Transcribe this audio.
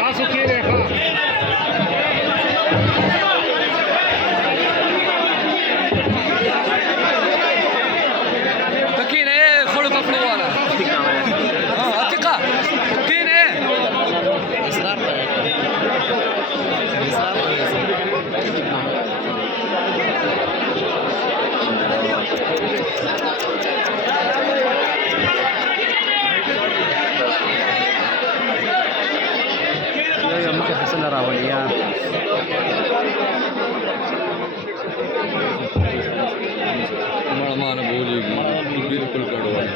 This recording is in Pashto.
تاسو کې نه ښه تکینه خړو کپړو والا ها اتقا تکینه اصرار کوي اصرار کوي یو مخه حسن راولیا مړ بولېږي بالکل ګډوډ